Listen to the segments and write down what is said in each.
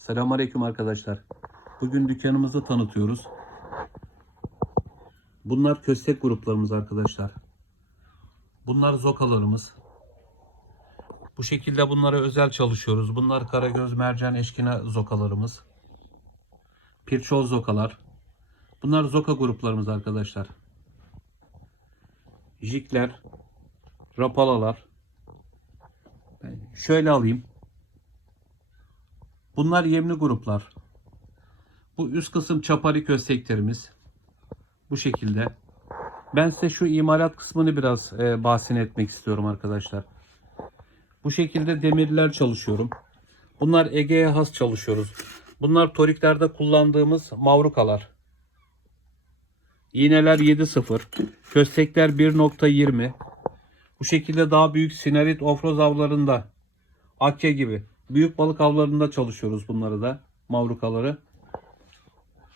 Selamünaleyküm arkadaşlar. Bugün dükkanımızı tanıtıyoruz. Bunlar köstek gruplarımız arkadaşlar. Bunlar zokalarımız. Bu şekilde bunlara özel çalışıyoruz. Bunlar karagöz, mercan, eşkina zokalarımız. Pirçoğ zokalar. Bunlar zoka gruplarımız arkadaşlar. Jikler, rapalalar. Şöyle alayım. Bunlar yemli gruplar. Bu üst kısım çapari kösteklerimiz. Bu şekilde. Ben size şu imalat kısmını biraz e, bahsini etmek istiyorum arkadaşlar. Bu şekilde demirler çalışıyorum. Bunlar Ege'ye has çalışıyoruz. Bunlar toriklerde kullandığımız mavrukalar. İğneler 7.0. Köstekler 1.20. Bu şekilde daha büyük sinarit ofroz avlarında Akya gibi büyük balık avlarında çalışıyoruz bunları da mavrukaları.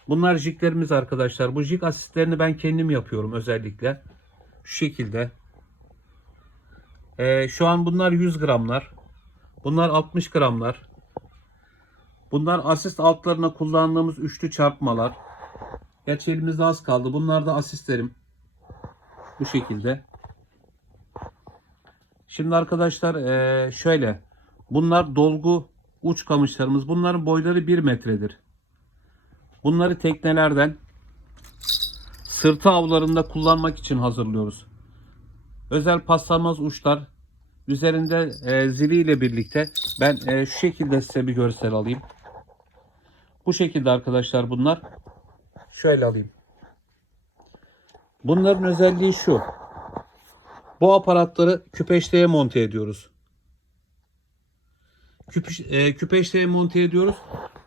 Bunlar jiklerimiz arkadaşlar. Bu jik asistlerini ben kendim yapıyorum özellikle. Şu şekilde. Ee, şu an bunlar 100 gramlar. Bunlar 60 gramlar. Bunlar asist altlarına kullandığımız üçlü çarpmalar. Gerçi elimizde az kaldı. Bunlar da asistlerim. Bu şekilde. Şimdi arkadaşlar eee, şöyle. Bunlar dolgu uç kamışlarımız. Bunların boyları 1 metredir. Bunları teknelerden sırtı avlarında kullanmak için hazırlıyoruz. Özel paslanmaz uçlar üzerinde e, ziliyle birlikte ben e, şu şekilde size bir görsel alayım. Bu şekilde arkadaşlar bunlar. Şöyle alayım. Bunların özelliği şu. Bu aparatları küpeşteye monte ediyoruz. Küpeş, e, küpeşteye monte ediyoruz.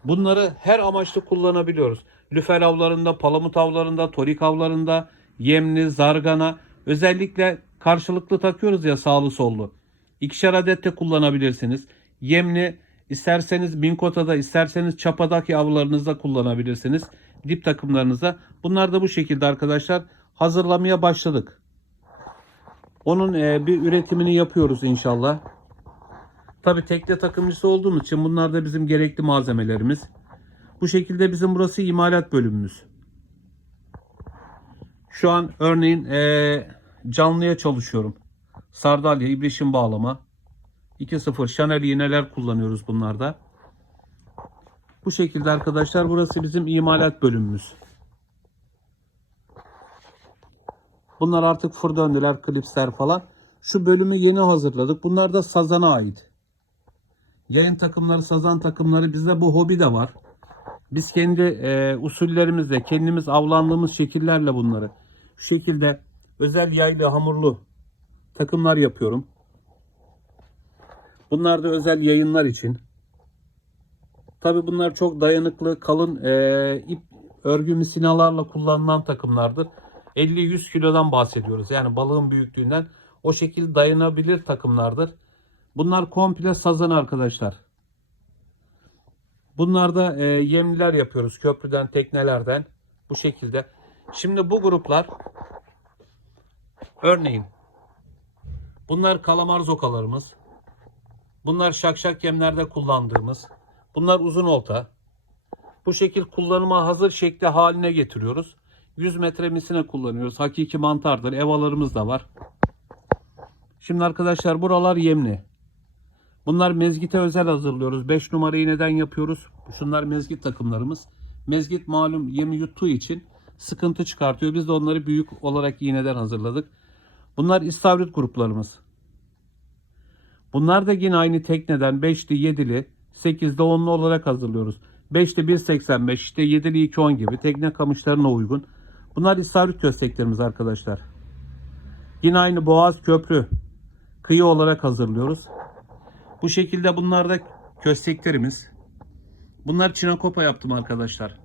Bunları her amaçlı kullanabiliyoruz. Lüfer avlarında, palamut avlarında, torik avlarında, yemli, zargana. Özellikle karşılıklı takıyoruz ya sağlı sollu. İkişer adet de kullanabilirsiniz. Yemli isterseniz minkotada isterseniz çapadaki avlarınızda kullanabilirsiniz. Dip takımlarınıza. Bunlar da bu şekilde arkadaşlar hazırlamaya başladık. Onun e, bir üretimini yapıyoruz inşallah. Tabi tekne takımcısı olduğumuz için bunlar da bizim gerekli malzemelerimiz. Bu şekilde bizim burası imalat bölümümüz. Şu an örneğin e, canlıya çalışıyorum. Sardalya, ibrişim bağlama. 2.0 Chanel iğneler kullanıyoruz bunlarda. Bu şekilde arkadaşlar burası bizim imalat bölümümüz. Bunlar artık fır döndüler, klipsler falan. Şu bölümü yeni hazırladık. Bunlar da sazana ait. Yayın takımları, sazan takımları bizde bu hobi de var. Biz kendi e, usullerimizle, kendimiz avlandığımız şekillerle bunları şu şekilde özel yaylı, hamurlu takımlar yapıyorum. Bunlar da özel yayınlar için. Tabi bunlar çok dayanıklı, kalın e, ip örgü misinalarla kullanılan takımlardır. 50-100 kilodan bahsediyoruz. Yani balığın büyüklüğünden o şekilde dayanabilir takımlardır. Bunlar komple sazan arkadaşlar. Bunlarda e, yemliler yapıyoruz köprüden, teknelerden bu şekilde. Şimdi bu gruplar örneğin bunlar kalamar zokalarımız. Bunlar şakşak yemlerde kullandığımız. Bunlar uzun olta. Bu şekil kullanıma hazır şekli haline getiriyoruz. 100 metre misine kullanıyoruz. Hakiki mantardır. Evalarımız da var. Şimdi arkadaşlar buralar yemli. Bunlar mezgite özel hazırlıyoruz. 5 numarayı neden yapıyoruz? Şunlar mezgit takımlarımız. Mezgit malum yemi yuttuğu için sıkıntı çıkartıyor. Biz de onları büyük olarak iğneden hazırladık. Bunlar istavrit gruplarımız. Bunlar da yine aynı tekneden 5'li, 7'li, 8'de 10'lu olarak hazırlıyoruz. 5'li 1.85, işte 7'li 2.10 gibi tekne kamışlarına uygun. Bunlar istavrit kösteklerimiz arkadaşlar. Yine aynı boğaz köprü kıyı olarak hazırlıyoruz. Bu şekilde bunlar da kösteklerimiz. Bunlar çinakopa yaptım arkadaşlar.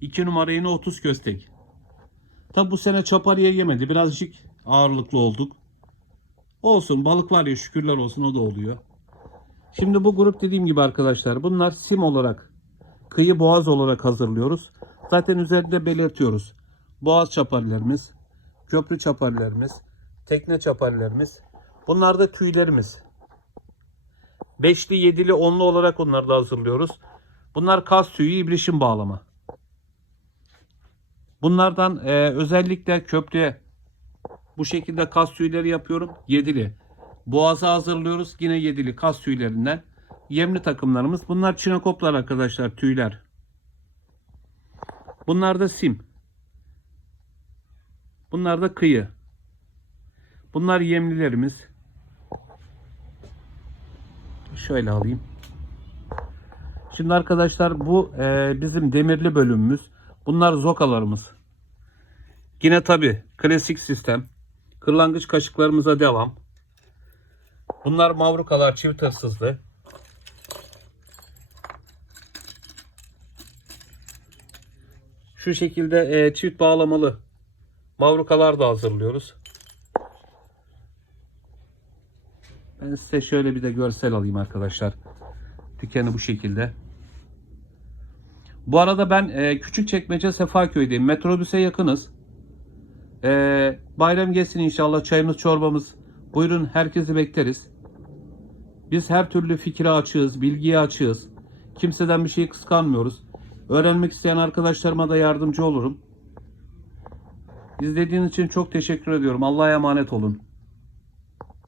2 numara yine 30 köstek. Tabi bu sene çapariye yemedi. Birazcık ağırlıklı olduk. Olsun balık var ya şükürler olsun o da oluyor. Şimdi bu grup dediğim gibi arkadaşlar bunlar sim olarak kıyı boğaz olarak hazırlıyoruz. Zaten üzerinde belirtiyoruz. Boğaz çaparilerimiz, köprü çaparilerimiz, tekne çaparilerimiz. Bunlar da tüylerimiz. Beşli, yedili, onlu olarak onları da hazırlıyoruz. Bunlar kas tüyü, ibrişim bağlama. Bunlardan e, özellikle köprüye bu şekilde kas tüyleri yapıyorum. Yedili. Boğaza hazırlıyoruz. Yine yedili kas tüylerinden. Yemli takımlarımız. Bunlar çinekoplar arkadaşlar. Tüyler. Bunlar da sim. Bunlar da kıyı. Bunlar yemlilerimiz. Şöyle alayım. Şimdi arkadaşlar bu e, bizim demirli bölümümüz. Bunlar zokalarımız. Yine tabi klasik sistem. Kırlangıç kaşıklarımıza devam. Bunlar mavrukalar çift hırsızlı. Şu şekilde e, çift bağlamalı mavrukalar da hazırlıyoruz. Ben size şöyle bir de görsel alayım arkadaşlar. Dükkanı bu şekilde. Bu arada ben e, Küçükçekmece Sefaköy'deyim. Metrobüse yakınız. E, bayram geçsin inşallah. Çayımız çorbamız. Buyurun herkesi bekleriz. Biz her türlü fikre açığız, bilgiye açığız. Kimseden bir şey kıskanmıyoruz. Öğrenmek isteyen arkadaşlarıma da yardımcı olurum. İzlediğiniz için çok teşekkür ediyorum. Allah'a emanet olun.